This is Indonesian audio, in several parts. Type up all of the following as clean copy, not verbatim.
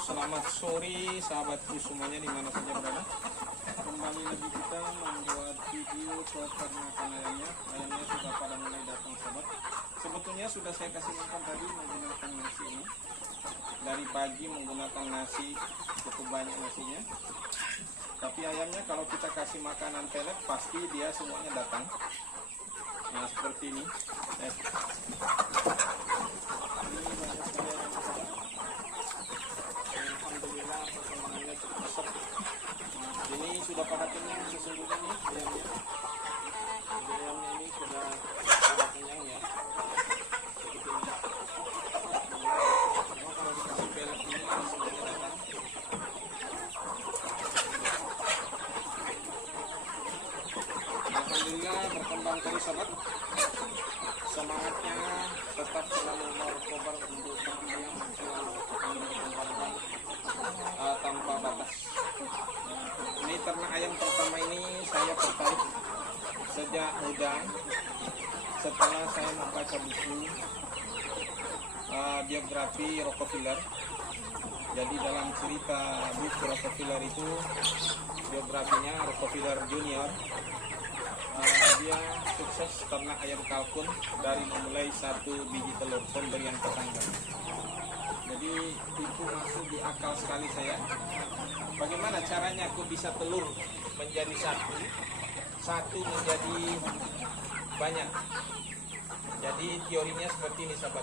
selamat sore sahabatku semuanya dimana saja berada. Kembali lagi kita membuat video peternakan ayamnya. Ayamnya sudah pada mulai datang sahabat. Sebetulnya sudah saya kasih makan tadi menggunakan nasi ini. Dari pagi menggunakan nasi, cukup banyak nasinya. Tapi ayamnya kalau kita kasih makanan pelet pasti dia semuanya datang. Nah seperti ini. Alhamdulillah perkembangannya cukup besar. Ini sudah pada kenyang sesungguhnya nih ayamnya. Ayamnya ini sudah pada kenyang ya. Memang kalau dikasih pelet ini semuanya datang. Alhamdulillah berkembang terus sahabat. Semangatnya tetap selalu berkobar untuk ayam selalu berkembang tanpa batas. Ini ternak ayam pertama ini saya tertarik sejak muda setelah saya membaca buku biografi Rockefeller. Jadi dalam cerita buku Rockefeller itu biografinya Rockefeller Junior. Dia sukses ternak ayam kalkun dari memulai 1 biji telur pemberian tetangga. Jadi itu masuk di akal sekali saya. Bagaimana caranya aku bisa telur menjadi satu menjadi banyak. Jadi teorinya seperti ini sahabat.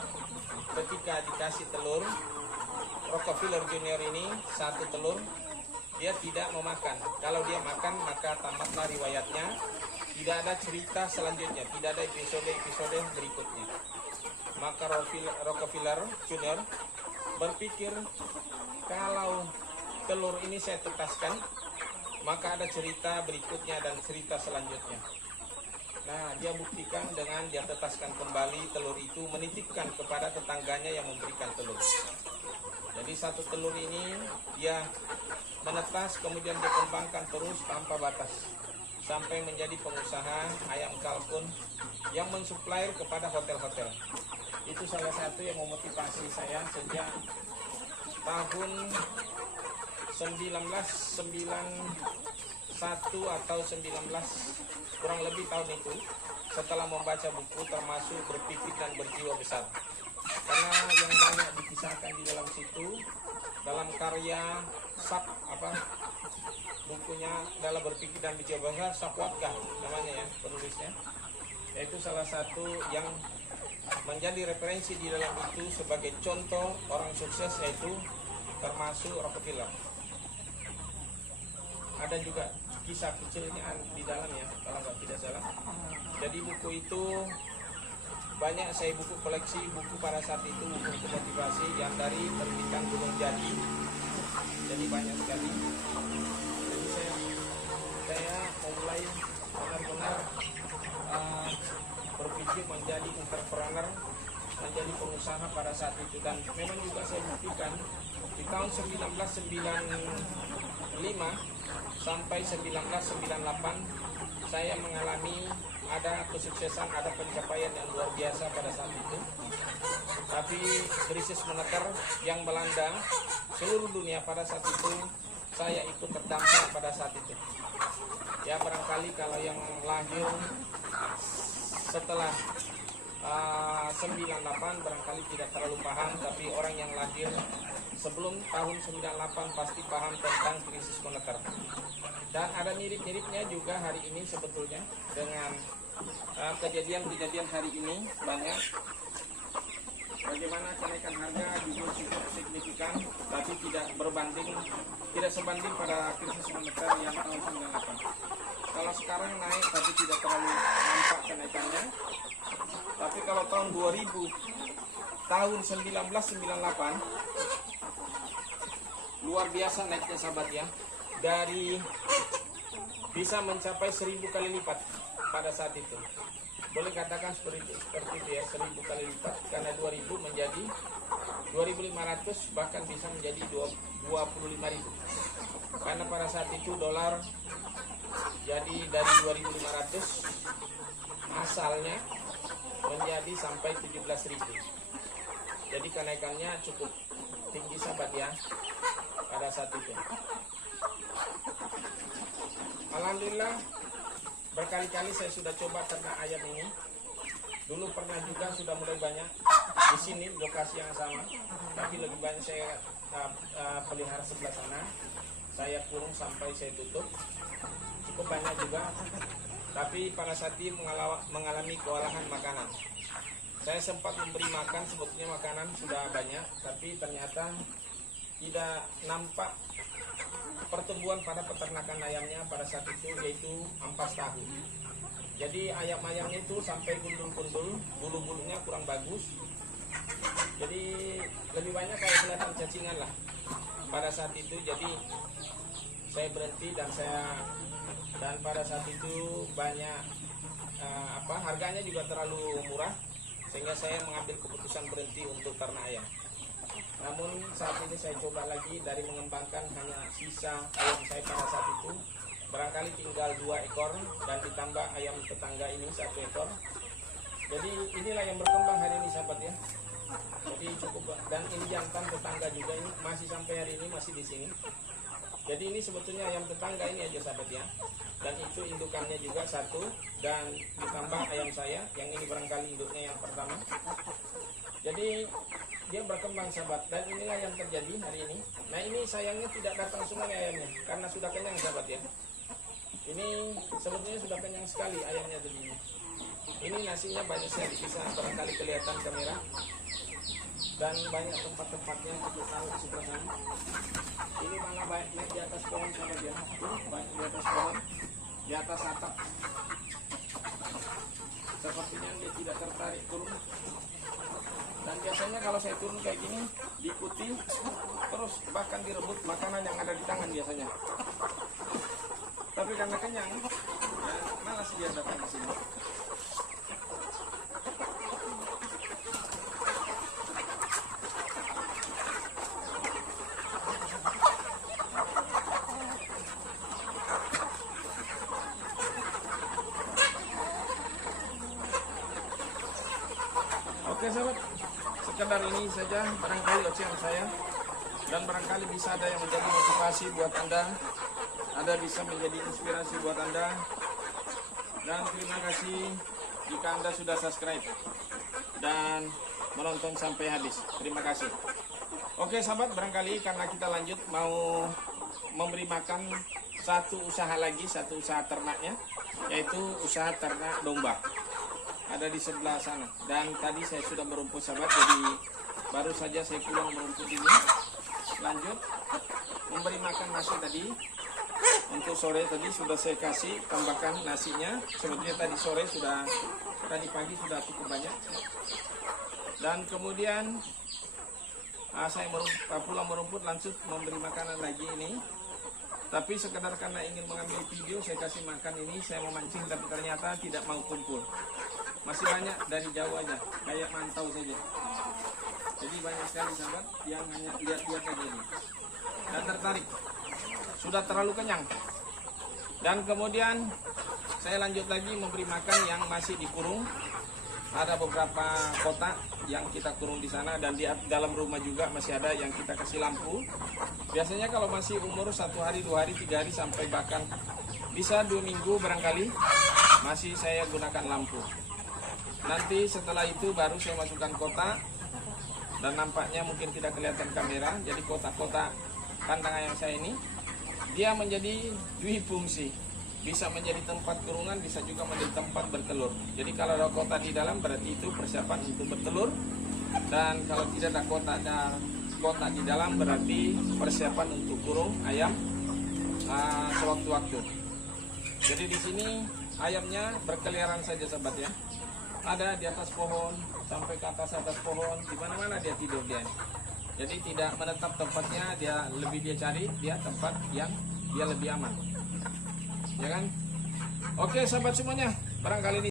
Ketika dikasih telur, Rockefeller Junior ini 1 telur, dia tidak memakan. Kalau dia makan maka tamatlah riwayatnya. Tidak ada cerita selanjutnya, tidak ada episode berikutnya. Maka Rockefeller Junior berpikir kalau telur ini saya tetaskan, maka ada cerita berikutnya dan cerita selanjutnya. Nah, dia buktikan dengan dia tetaskan kembali telur itu, menitipkan kepada tetangganya yang memberikan telur. Jadi 1 telur ini dia menetas, kemudian dia kembangkan terus tanpa batas. Sampai menjadi pengusaha ayam kalkun yang mensuplai kepada hotel-hotel. Itu salah satu yang memotivasi saya sejak tahun 1991 atau 19 kurang lebih tahun itu, setelah membaca buku termasuk berpikir dan berjiwa besar. Karena yang banyak dikisahkan di dalam situ, dalam karya bukunya dalam berpikir dan berjiwa besar, Sapwatkah namanya ya penulisnya. Yaitu salah satu yang menjadi referensi di dalam itu sebagai contoh orang sukses, yaitu termasuk Rockefeller. Ada juga kisah kecilnya di dalam ya, kalau nggak tidak salah. Jadi buku itu banyak saya buku koleksi buku pada saat itu, buku motivasi yang dari terbitan Gunung Jati. Jadi banyak sekali. Jadi saya mulai benar-benar berpikir menjadi entrepreneur, menjadi pengusaha pada saat itu. Dan memang juga saya buktikan di tahun 1995 sampai 1998 saya mengalami ada kesuksesan, ada pencapaian yang luar biasa pada saat itu. Tapi krisis moneter yang melanda seluruh dunia pada saat itu, saya ikut terdampak pada saat itu. Ya barangkali kalau yang lahir setelah 98 barangkali tidak terlalu paham, tapi orang yang lahir sebelum tahun 98 pasti paham tentang krisis moneter. Dan ada mirip-miripnya juga hari ini sebetulnya dengan kejadian-kejadian hari ini banyak. Bagaimana kenaikan harga juga cukup signifikan, tapi tidak sebanding pada krisis moneter yang tahun 98. Kalau sekarang naik tapi tidak terlalu nampak kenaikannya. Tapi kalau tahun 2000, tahun 1998 luar biasa naiknya sahabat ya. Dari bisa mencapai 1000 kali lipat pada saat itu. Boleh katakan seperti itu ya, 1000 kali lipat, karena 2000 menjadi 2500, bahkan bisa menjadi 25.000. Karena pada saat itu dolar jadi dari 2500 asalnya menjadi sampai 17.000. Jadi kenaikannya cukup tinggi sahabat ya pada saat itu. Alhamdulillah berkali-kali saya sudah coba ternak ayam ini. Dulu pernah juga sudah mulai banyak di sini lokasi yang sama, tapi lebih banyak saya pelihara sebelah sana. Saya kurung sampai saya tutup, cukup banyak juga. Tapi pada saat ini mengalami kewalahan makanan. Saya sempat memberi makan, sebetulnya makanan sudah banyak, tapi ternyata tidak nampak pertumbuhan pada peternakan ayamnya pada saat itu, yaitu ampas tahu. Jadi ayam-ayamnya itu sampai gundul-gundul, bulu-bulunya kurang bagus. Jadi lebih banyak kayak kelihatan cacingan lah pada saat itu. Jadi saya berhenti dan pada saat itu banyak harganya juga terlalu murah, sehingga saya mengambil keputusan berhenti untuk ternak ayam. Namun saat ini saya coba lagi dari mengembangkan hanya sisa ayam saya pada saat itu. Barangkali tinggal 2 ekor dan ditambah ayam tetangga ini 1 ekor. Jadi inilah yang berkembang hari ini sahabat ya. Jadi cukup, dan ini jantan tetangga juga ini masih sampai hari ini masih di sini. Jadi ini sebetulnya ayam tetangga ini aja sahabat ya. Dan itu indukannya juga 1 dan ditambah ayam saya yang ini barangkali induknya yang pertama. Jadi dia berkembang sahabat, dan inilah yang terjadi hari ini. Nah ini sayangnya tidak datang semua ayamnya karena sudah kenyang sahabat ya. Ini sebetulnya sudah kenyang sekali ayamnya begini. Ini nasinya banyak sekali, bisa barangkali kelihatan kamera. Dan banyak tempat-tempatnya cukup taruh di sebelah sana. Ini malah banyak naik di atas pohon sahabat ya. Banyak di atas pohon, di atas atap. Sepertinya dia tidak tertarik turun. Dan biasanya kalau saya turun kayak gini, diikuti terus bahkan direbut makanan yang ada di tangan biasanya. Tapi karena kenyang, ya malas dia datang ke sini. Oke sahabat, sekedar ini saja barangkali ocehan saya, dan barangkali bisa ada yang menjadi motivasi buat Anda, ada bisa menjadi inspirasi buat Anda. Dan terima kasih jika Anda sudah subscribe dan menonton sampai habis. Terima kasih. Oke sahabat, barangkali karena kita lanjut mau memberi makan satu usaha lagi, satu usaha ternaknya, yaitu usaha ternak domba. Ada di sebelah sana. Dan tadi saya sudah merumput sahabat, jadi baru saja saya pulang merumput ini. Lanjut memberi makan nasi tadi. Untuk sore tadi sudah saya kasih tambahkan nasinya. Sebetulnya tadi sore sudah, tadi pagi sudah cukup banyak. Dan kemudian saya pulang merumput lanjut memberi makanan lagi ini. Tapi sekedar karena ingin mengambil video, saya kasih makan ini. Saya memancing tapi ternyata tidak mau kumpul. Masih banyak dari jauh aja, kayak mantau saja. Jadi banyak sekali sahabat yang hanya lihat-lihat aja ini dan tertarik. Sudah terlalu kenyang. Dan kemudian saya lanjut lagi memberi makan yang masih dikurung. Ada beberapa kotak yang kita kurung di sana, dan di dalam rumah juga masih ada yang kita kasih lampu. Biasanya kalau masih umur 1 hari, 2 hari, 3 hari, sampai bahkan bisa 2 minggu barangkali masih saya gunakan lampu. Nanti setelah itu baru saya masukkan kotak, dan nampaknya mungkin tidak kelihatan kamera. Jadi kotak-kotak kandang ayam saya ini dia menjadi fungsi, bisa menjadi tempat kurungan, bisa juga menjadi tempat bertelur. Jadi kalau ada kotak di dalam berarti itu persiapan untuk bertelur, dan kalau tidak ada kotak di dalam berarti persiapan untuk kurung ayam sewaktu-waktu. Jadi di sini ayamnya berkeliaran saja sahabat ya. Ada di atas pohon sampai ke atas pohon, di mana-mana dia tidur dia. Jadi tidak menetap tempatnya, dia cari tempat yang dia lebih aman. Ya kan? Oke sahabat semuanya, barangkali ini